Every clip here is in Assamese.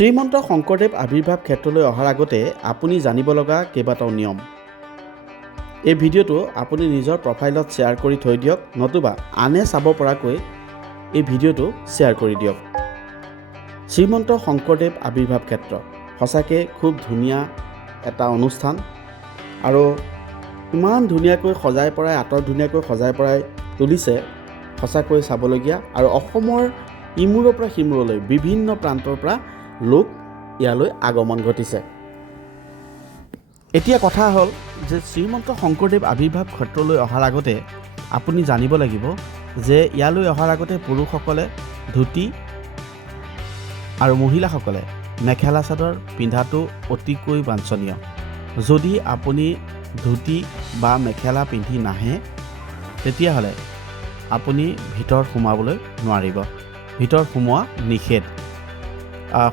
শ্ৰীমন্ত শংকৰদেৱ আৱিৰ্ভাৱ ক্ষেত্ৰলৈ অহাৰ আগতে আপুনি জানিব লগা কেইবাটাও নিয়ম। এই ভিডিঅ'টো আপুনি নিজৰ প্ৰফাইলত শ্বেয়াৰ কৰি থৈ দিয়ক, নতুবা আনে চাব পৰাকৈ এই ভিডিঅ'টো শ্বেয়াৰ কৰি দিয়ক। শ্ৰীমন্ত শংকৰদেৱ আৱিৰ্ভাৱ ক্ষেত্ৰ সঁচাকৈ খুব ধুনীয়া এটা অনুষ্ঠান আৰু ইমান ধুনীয়াকৈ সজাই পৰাই ধুনীয়াকৈ সজাই পৰাই তুলিছে, সঁচাকৈ চাবলগীয়া। আৰু অসমৰ ইমূৰৰ পৰা সিমূৰলৈ বিভিন্ন প্ৰান্তৰ পৰা লোক ইয়ালৈ আগমন ঘটিছে। এতিয়া কথা হ'ল যে শ্ৰীমন্ত শংকৰদেৱ আৱিৰ্ভাৱ ক্ষেত্ৰলৈ অহাৰ আগতে আপুনি জানিব লাগিব যে ইয়ালৈ অহাৰ আগতে পুৰুষসকলে ধুতি আৰু মহিলাসকলে মেখেলা চাদৰ পিন্ধাটো অতিকৈ বাঞ্ছনীয়। যদি আপুনি ধুতি বা মেখেলা পিন্ধি নাহে তেতিয়াহ'লে আপুনি ভিতৰত সোমাবলৈ নোৱাৰিব। ভিতৰত সোমোৱা নিষেধ।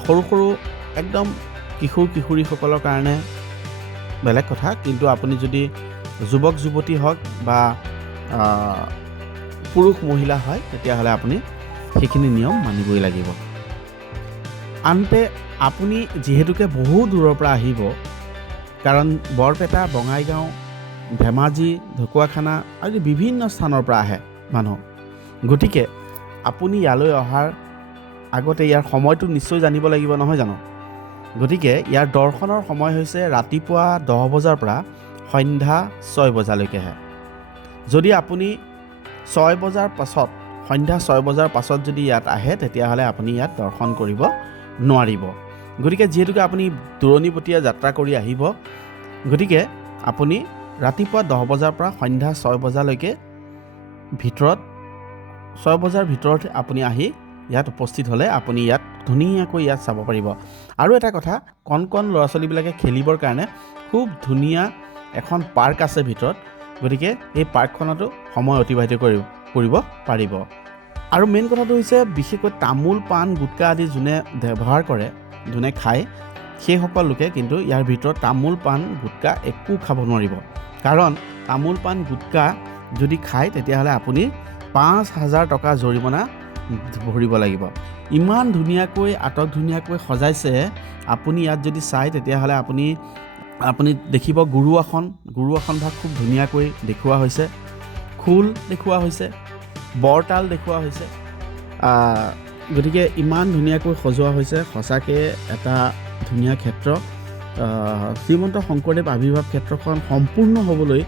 সৰু সৰু একদম কিশোৰীসকলৰ কাৰণে বেলেগ কথা, কিন্তু আপুনি যদি যুৱক যুৱতী হওক বা পুৰুষ মহিলা হয় তেতিয়াহ'লে আপুনি সেইখিনি নিয়ম মানিবই লাগিব। আনহাতে আপুনি যিহেতুকে বহু দূৰৰ পৰা আহিব, কাৰণ বৰপেটা, বঙাইগাঁও, ধেমাজি, ঢকুৱাখানা আদি বিভিন্ন স্থানৰ পৰা আহে মানুহ, গতিকে আপুনি ইয়ালৈ অহাৰ আগতে ইয়াৰ সময়টো নিশ্চয় জানিব লাগিব, নহয় জানো? গতিকে ইয়াৰ দৰ্শনৰ সময় হৈছে ৰাতিপুৱা 10 বজাৰ পৰা সন্ধ্যা 6 বজালৈকেহে। যদি আপুনি 6 বজাৰ পাছত সন্ধ্যা 6 বজাৰ পাছত যদি ইয়াত আহে তেতিয়াহ'লে আপুনি ইয়াত দৰ্শন কৰিব নোৱাৰিব। গতিকে যিহেতুকে আপুনি দূৰণিবতীয়া যাত্ৰা কৰি আহিব, গতিকে আপুনি ৰাতিপুৱা 10 বজাৰ পৰা সন্ধ্যা 6 বজালৈকে 6 বজাৰ ভিতৰত আপুনি আহি ইয়াত উপস্থিত হ'লে আপুনি ইয়াত ধুনীয়াকৈ ইয়াত চাব পাৰিব। আৰু এটা কথা, কণ ল'ৰা ছোৱালীবিলাকে খেলিবৰ কাৰণে খুব ধুনীয়া এখন পাৰ্ক আছে ভিতৰত, গতিকে এই পাৰ্কখনতো সময় অতিবাহিত কৰিব পাৰিব। আৰু মেইন কথাটো হৈছে বিশেষকৈ তামোল পাণ গুটকা আদি যোনে ব্যৱহাৰ কৰে, যোনে খায়, সেইসকল লোকে কিন্তু ইয়াৰ ভিতৰত তামোল পাণ গুটকা একো খাব নোৱাৰিব। কাৰণ তামোল পাণ গুটকা যদি খায় তেতিয়াহ'লে আপুনি 5,000 টকা জৰিমনা ভৰিব লাগিব। ইমান ধুনীয়াকৈ ধুনীয়াকৈ সজাইছে। আপুনি ইয়াত যদি চায় তেতিয়াহ'লে আপুনি দেখিব গুৰু আসন ভাগ খুব ধুনীয়াকৈ দেখুওৱা হৈছে, খোল দেখুওৱা হৈছে, বৰতাল দেখুওৱা হৈছে। গতিকে ইমান ধুনীয়াকৈ সজোৱা হৈছে, সঁচাকৈ এটা ধুনীয়া ক্ষেত্ৰ। শ্ৰীমন্ত শংকৰদেৱ আৱিৰ্ভাৱ ক্ষেত্ৰখন সম্পূৰ্ণ হ'বলৈ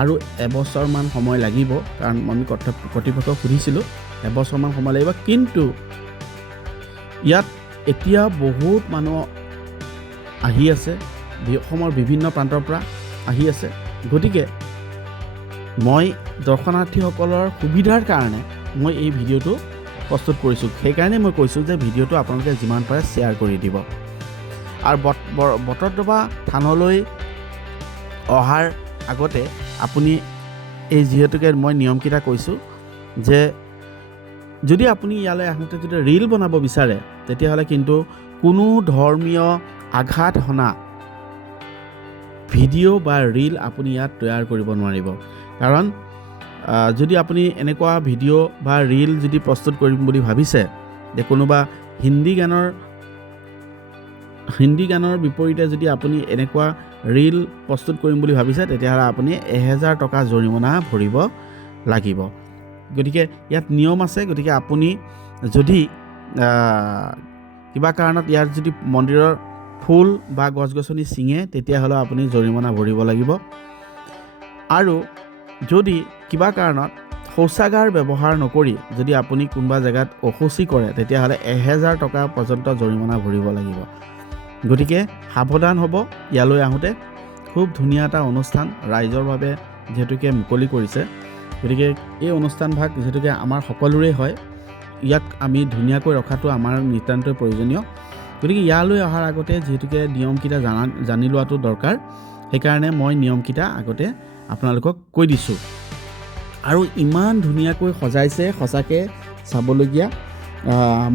আৰু এবছৰমান সময় লাগিব, কাৰণ আমি কৰ্তৃপক্ষক সুধিছিলোঁ এবছৰমান সময় লাগিব। কিন্তু ইয়াত এতিয়া বহুত মানুহ আহি আছে, অসমৰ বিভিন্ন প্ৰান্তৰ পৰা আহি আছে। গতিকে মই দৰ্শনাৰ্থীসকলৰ সুবিধাৰ কাৰণে মই এই ভিডিঅ'টো প্ৰস্তুত কৰিছোঁ। সেইকাৰণে মই কৈছোঁ যে ভিডিঅ'টো আপোনালোকে যিমান পাৰে শ্বেয়াৰ কৰি দিব। আৰু বটদ্ৰৱা থানলৈ অহাৰ আগতে আপুনি এই যিহেতুকে মই নিয়মকেইটা কৈছোঁ যে যদি আপুনি ইয়ালৈ আহোঁতে যদি ৰীল বনাব বিচাৰে তেতিয়াহ'লে কিন্তু কোনো ধৰ্মীয় আঘাত হনা ভিডিঅ' বা ৰীল আপুনি ইয়াত তৈয়াৰ কৰিব নোৱাৰিব। কাৰণ যদি আপুনি এনেকুৱা ভিডিঅ' বা ৰীল যদি প্ৰস্তুত কৰিম বুলি ভাবিছে, যে কোনোবা হিন্দী গানৰ বিপৰীতে যদি আপুনি এনেকুৱা ৰীল প্ৰস্তুত কৰিম বুলি ভাবিছে তেতিয়াহ'লে আপুনি 1,000 টকা জৰিমনা ভৰিব লাগিব। গতিকে ইয়াত নিয়ম আছে। গতিকে আপুনি যদি কিবা কাৰণত ইয়াত যদি মন্দিৰৰ ফুল বা গছ গছনি ছিঙে তেতিয়াহ'লে আপুনি জৰিমনা ভৰিব লাগিব। আৰু যদি কিবা কাৰণত শৌচাগাৰ ব্যৱহাৰ নকৰি যদি আপুনি কোনোবা জেগাত অশৌচি কৰে তেতিয়াহ'লে 1,000 টকা পৰ্যন্ত জৰিমনা ভৰিব লাগিব। গতিকে সাৱধান হ'ব ইয়ালৈ আহোঁতে। খুব ধুনীয়া এটা অনুষ্ঠান ৰাইজৰ বাবে যিহেতুকে মুকলি কৰিছে, গতিকে এই অনুষ্ঠানভাগ যিহেতুকে আমাৰ সকলোৰে হয়, ইয়াক আমি ধুনীয়াকৈ ৰখাটো আমাৰ নিতান্তই প্ৰয়োজনীয়। গতিকে ইয়ালৈ অহাৰ আগতে যিহেতুকে নিয়মকেইটা জানি লোৱাটো দৰকাৰ, সেইকাৰণে মই নিয়মকেইটা আগতে আপোনালোকক কৈ দিছোঁ। আৰু ইমান ধুনীয়াকৈ সজাইছে, সঁচাকৈ চাবলগীয়া।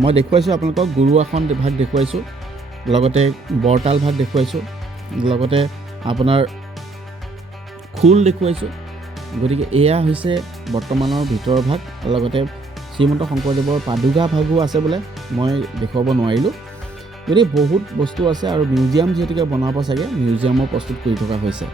মই দেখুৱাইছোঁ আপোনালোকক গুৰু আসন ভাগ দেখুৱাইছোঁ, লগতে বৰতাল ভাগ দেখুৱাইছোঁ, লগতে আপোনাৰ খোল দেখুৱাইছোঁ। গতিকে এয়া হৈছে বৰ্তমানৰ ভিতৰৰ ভাগ। লগতে শ্ৰীমন্ত শংকৰদেৱৰ পাদুকা ভাগো আছে বোলে, মই দেখুৱাব নোৱাৰিলোঁ। গতিকে বহুত বস্তু আছে আৰু মিউজিয়াম যিহেতুকে বনাব চাগে মিউজিয়ামৰ প্ৰস্তুত কৰি থকা হৈছে।